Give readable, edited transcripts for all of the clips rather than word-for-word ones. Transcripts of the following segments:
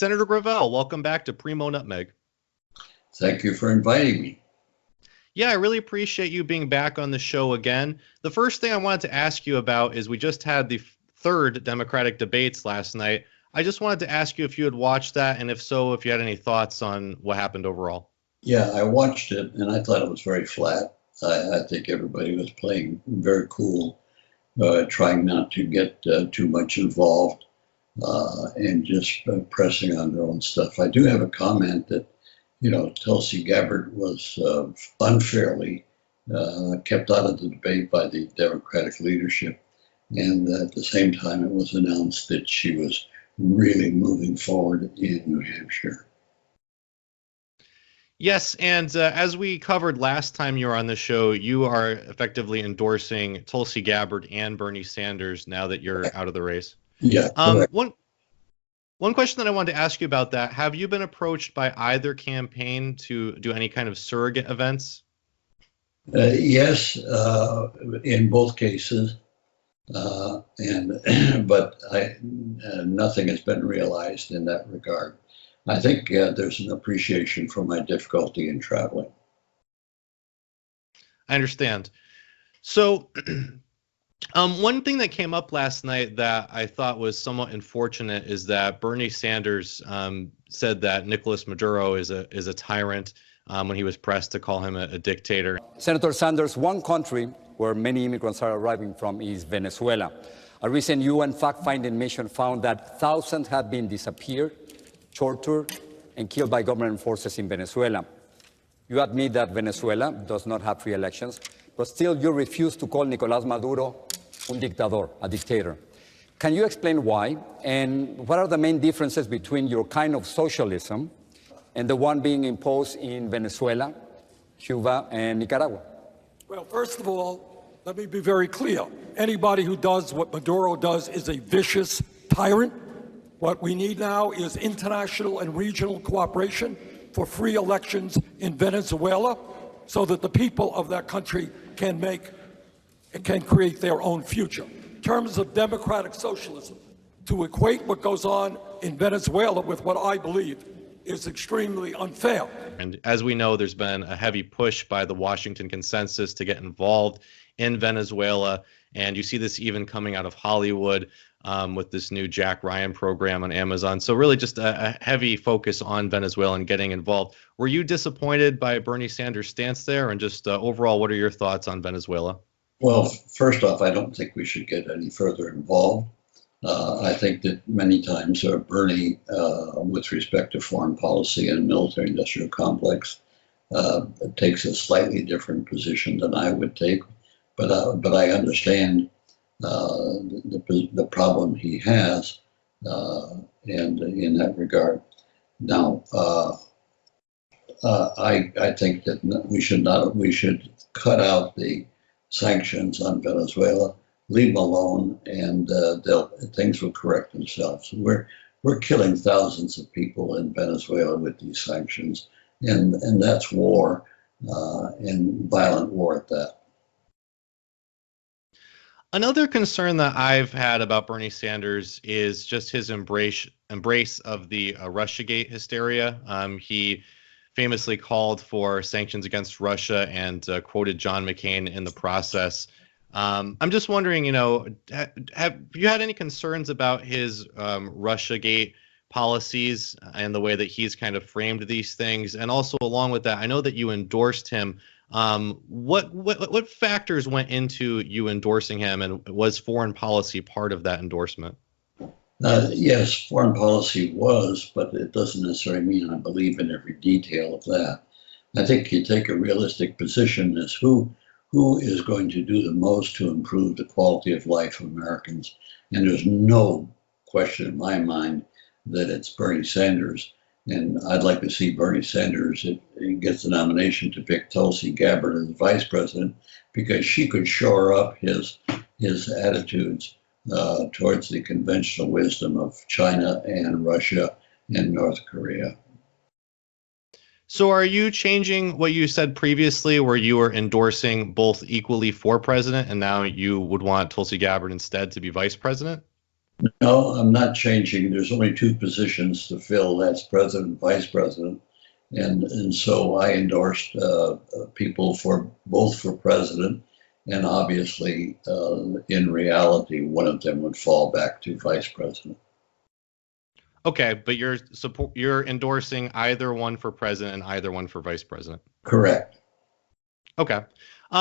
Senator Gravel, welcome back to Primo Nutmeg. Thank you for inviting me. Yeah, I really appreciate you being back on the show again. The first thing I wanted to ask you about is we just had the third Democratic debates last night. I just wanted to ask you if you had watched that, and if so, if you had any thoughts on what happened overall. Yeah, I watched it and I thought it was very flat. I think everybody was playing very cool, trying not to get too much involved and just pressing on their own stuff. I do have a comment that, Tulsi Gabbard was unfairly kept out of the debate by the Democratic leadership. And at the same time, it was announced that she was really moving forward in New Hampshire. Yes, and as we covered last time you were on the show, you are effectively endorsing Tulsi Gabbard and Bernie Sanders now that you're out of the race. Yeah. One question that I wanted to ask you about that, have you been approached by either campaign to do any kind of surrogate events? Yes, in both cases. But nothing has been realized in that regard. I think there's an appreciation for my difficulty in traveling. I understand. So one thing that came up last night that I thought was somewhat unfortunate is that Bernie Sanders said that Nicolas Maduro is a tyrant when he was pressed to call him a dictator. Senator Sanders, one country where many immigrants are arriving from is Venezuela. A recent UN fact-finding mission found that thousands have been disappeared, tortured, and killed by government forces in Venezuela. You admit that Venezuela does not have free elections, but still you refuse to call Nicolás Maduro un dictador, a dictator. Can you explain why, and what are the main differences between your kind of socialism and the one being imposed in Venezuela, Cuba, and Nicaragua? Well, first of all, let me be very clear. Anybody who does what Maduro does is a vicious tyrant. What we need now is international and regional cooperation for free elections in Venezuela so that the people of that country can create their own future. In terms of democratic socialism, to equate what goes on in Venezuela with what I believe is extremely unfair. And as we know, there's been a heavy push by the Washington Consensus to get involved in Venezuela. And you see this even coming out of Hollywood with this new Jack Ryan program on Amazon. So really just a heavy focus on Venezuela and getting involved. Were you disappointed by Bernie Sanders' stance there? And just overall, what are your thoughts on Venezuela? Well, first off, I don't think we should get any further involved. I think that many times Bernie, with respect to foreign policy and military-industrial complex, takes a slightly different position than I would take. But I understand the problem he has, and in that regard. Now, I think that we should cut out the sanctions on Venezuela, leave them alone, and things will correct themselves. We're killing thousands of people in Venezuela with these sanctions, and that's war, and violent war at that. Another concern that I've had about Bernie Sanders is just his embrace of the Russiagate hysteria. He famously called for sanctions against Russia and quoted John McCain in the process. I'm just wondering, have you had any concerns about his Russiagate policies and the way that he's kind of framed these things? And also along with that, I know that you endorsed him. What factors went into you endorsing him, and was foreign policy part of that endorsement? Yes, foreign policy was, but it doesn't necessarily mean I believe in every detail of that. I think you take a realistic position as who is going to do the most to improve the quality of life of Americans. And there's no question in my mind that it's Bernie Sanders. And I'd like to see Bernie Sanders, if he gets the nomination, to pick Tulsi Gabbard as vice president, because she could shore up his attitudes towards the conventional wisdom of China and Russia and North Korea. So are you changing what you said previously, where you were endorsing both equally for president, and now you would want Tulsi Gabbard instead to be vice president? No, I'm not changing. There's only two positions to fill. That's president and vice president. And so I endorsed people for both for president, and obviously, in reality, one of them would fall back to vice president. Okay, but you're endorsing either one for president and either one for vice president. Correct. Okay.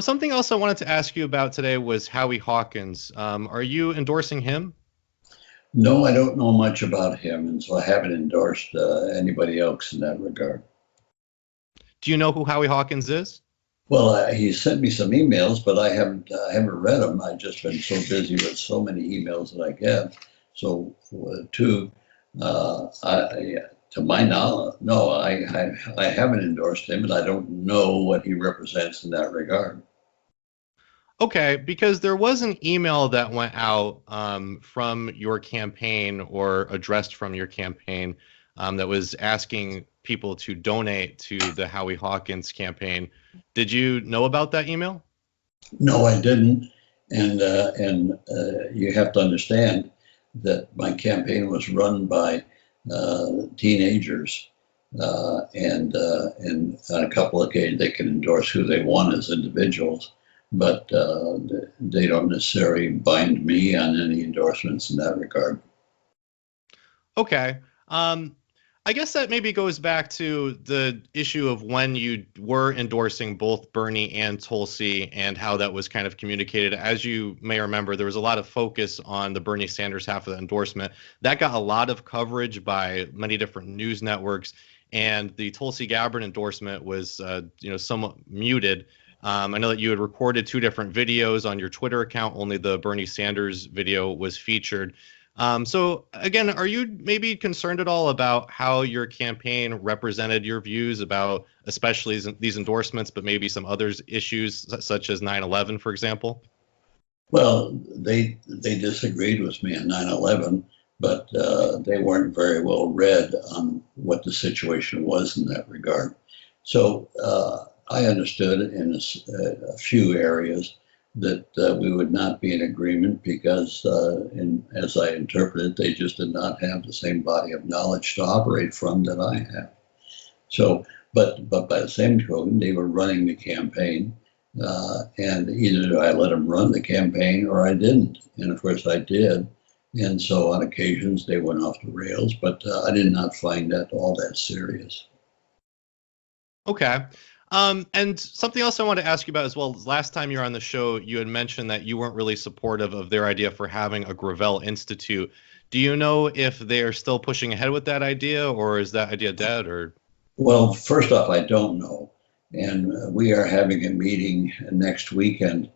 Something else I wanted to ask you about today was Howie Hawkins. Are you endorsing him? No, I don't know much about him, and so I haven't endorsed anybody else in that regard. Do you know who Howie Hawkins is? Well, he sent me some emails, but I haven't read them. I've just been so busy with so many emails that I get. So, to my knowledge, no, I haven't endorsed him, and I don't know what he represents in that regard. Okay, because there was an email that went out from your campaign or addressed from your campaign that was asking people to donate to the Howie Hawkins campaign. Did you know about that email? No, I didn't, and you have to understand that my campaign was run by teenagers, and on a couple of occasions they can endorse who they want as individuals, but they don't necessarily bind me on any endorsements in that regard. Okay. I guess that maybe goes back to the issue of when you were endorsing both Bernie and Tulsi and how that was kind of communicated. As you may remember, there was a lot of focus on the Bernie Sanders half of the endorsement. That got a lot of coverage by many different news networks, and the Tulsi Gabbard endorsement was, somewhat muted. I know that you had recorded two different videos on your Twitter account. Only the Bernie Sanders video was featured. So again, are you maybe concerned at all about how your campaign represented your views about especially these endorsements, but maybe some other issues such as 9/11, for example? Well, they disagreed with me on 9/11, but they weren't very well read on what the situation was in that regard. So I understood in a few areas that we would not be in agreement because, as I interpreted, they just did not have the same body of knowledge to operate from that I have. So, but by the same token, they were running the campaign, and either I let them run the campaign or I didn't. And of course, I did. And so on occasions they went off the rails, but I did not find that all that serious. Okay. And something else I want to ask you about as well, is last time you were on the show, you had mentioned that you weren't really supportive of their idea for having a Gravel Institute. Do you know if they are still pushing ahead with that idea, or is that idea dead? Or Well, first off, I don't know. And we are having a meeting next weekend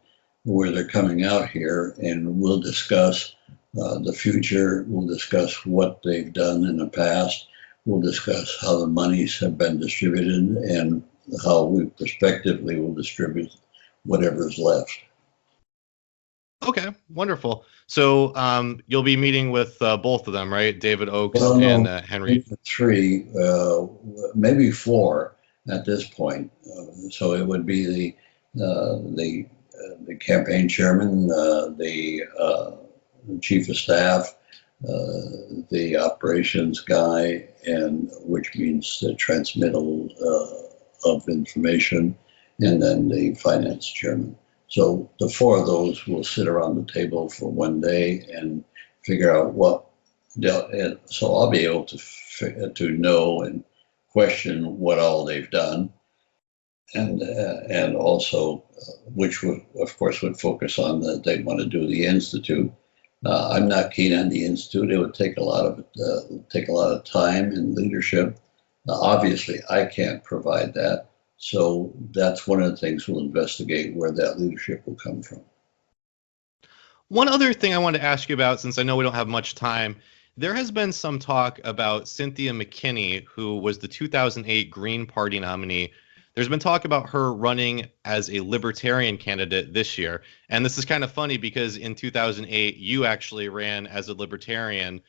where they're coming out here, and we'll discuss the future. We'll discuss what they've done in the past. We'll discuss how the monies have been distributed and how we prospectively will distribute whatever is left. okay, wonderful. So you'll be meeting with both of them, right? David Oakes Well, no, and Henry. three, maybe four at this point. So it would be the campaign chairman, the chief of staff, the operations guy, and which means the transmittal of information, and then the finance chairman. So the four of those will sit around the table for one day and figure out what they'll. So I'll be able to know and question what all they've done, and also which would, of course, would focus on that they want to do the institute. I'm not keen on the institute. It would take a lot of time and leadership. Obviously, I can't provide that. So that's one of the things we'll investigate, where that leadership will come from. One other thing I wanted to ask you about, since I know we don't have much time, there has been some talk about Cynthia McKinney, who was the 2008 Green Party nominee. There's been talk about her running as a libertarian candidate this year. And this is kind of funny because in 2008, you actually ran as a libertarian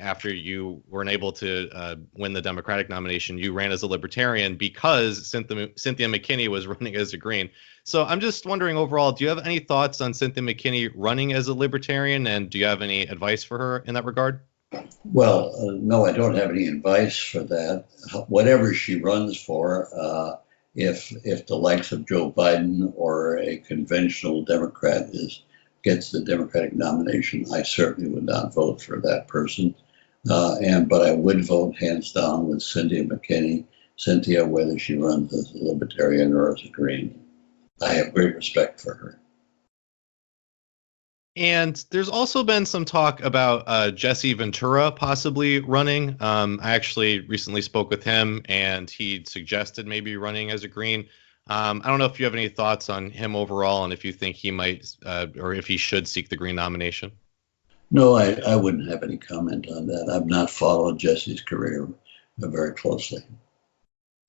after you weren't able to win the Democratic nomination, you ran as a Libertarian because Cynthia McKinney was running as a Green. So I'm just wondering overall, do you have any thoughts on Cynthia McKinney running as a Libertarian, and do you have any advice for her in that regard? Well, no, I don't have any advice for that. Whatever she runs for, if the likes of Joe Biden or a conventional Democrat gets the Democratic nomination, I certainly would not vote for that person. But I would vote hands down with Cynthia McKinney, whether she runs as a Libertarian or as a Green. I have great respect for her. And there's also been some talk about Jesse Ventura possibly running. I actually recently spoke with him, and he suggested maybe running as a Green. I don't know if you have any thoughts on him overall, and if you think he might, or if he should seek the Green nomination. No, I wouldn't have any comment on that. I've not followed Jesse's career very closely.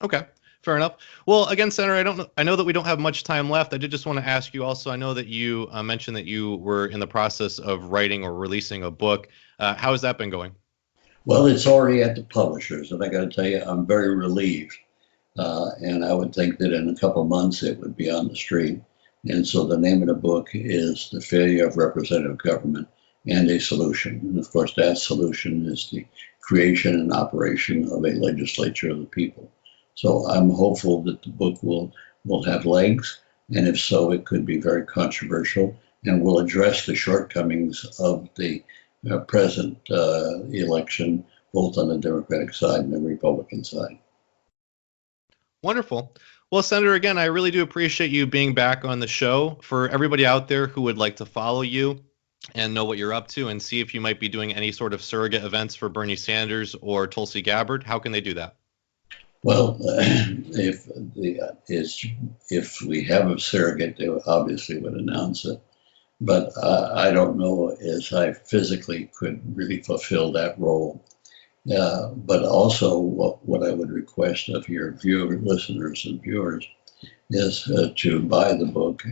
Okay. Fair enough. Well, again, Senator, I know that we don't have much time left. I did just want to ask you also, I know that you mentioned that you were in the process of writing or releasing a book. How has that been going? Well, it's already at the publishers, and I got to tell you, I'm very relieved. And I would think that in a couple of months it would be on the street. And so the name of the book is The Failure of Representative Government and a Solution. And of course, that solution is the creation and operation of a legislature of the people. So I'm hopeful that the book will have legs, and if so, it could be very controversial and will address the shortcomings of the present election, both on the Democratic side and the Republican side. Wonderful. Well, Senator, again, I really do appreciate you being back on the show. For everybody out there who would like to follow you and know what you're up to and see if you might be doing any sort of surrogate events for Bernie Sanders or Tulsi Gabbard, how can they do that? Well, if we have a surrogate, they obviously would announce it. But I don't know as I physically could really fulfill that role. But also, what I would request of your listeners and viewers is to buy the book.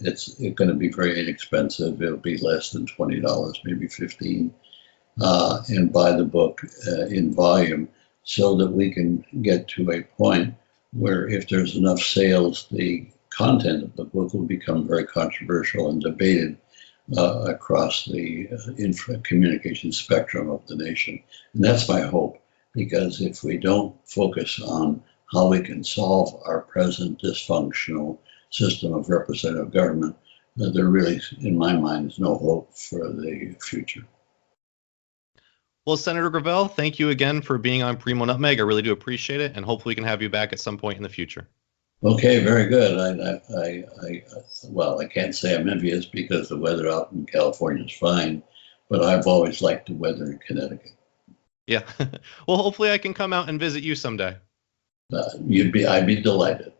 It's going to be very inexpensive. It'll be less than $20, maybe $15, and buy the book in volume, so that we can get to a point where if there's enough sales, the content of the book will become very controversial and debated across the communication spectrum of the nation. And that's my hope, because if we don't focus on how we can solve our present dysfunctional system of representative government, there really, in my mind, is no hope for the future. Well, Senator Gravel, thank you again for being on Primo NUTMEG. I really do appreciate it, and hopefully we can have you back at some point in the future. Okay, very good. Well, I can't say I'm envious because the weather out in California is fine, but I've always liked the weather in Connecticut. Yeah. Well, hopefully I can come out and visit you someday. I'd be delighted.